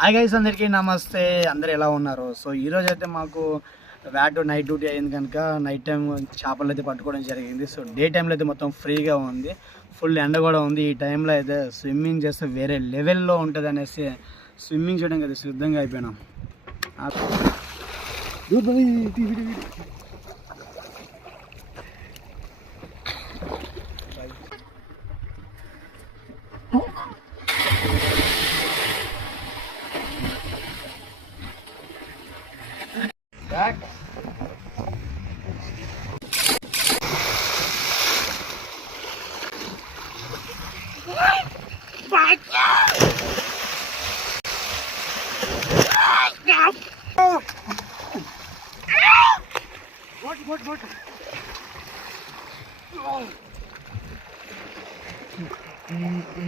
Hi guys, అందరికీ నమస్తే. అందరు ఎలా ఉన్నారు? సో ఈరోజు అయితే మాకు వ్యాట్ నైట్ డ్యూటీ అయింది కనుక నైట్ టైం చేపలు అయితే పట్టుకోవడం జరిగింది. సో డే టైంలో అయితే మొత్తం ఫ్రీగా ఉంది, ఫుల్ ఎండ కూడా ఉంది. ఈ టైంలో అయితే స్విమ్మింగ్ చేస్తే వేరే లెవెల్లో ఉంటుంది అనేసి స్విమ్మింగ్ చేయడం కదా సిద్ధంగా అయిపోయినాం. What?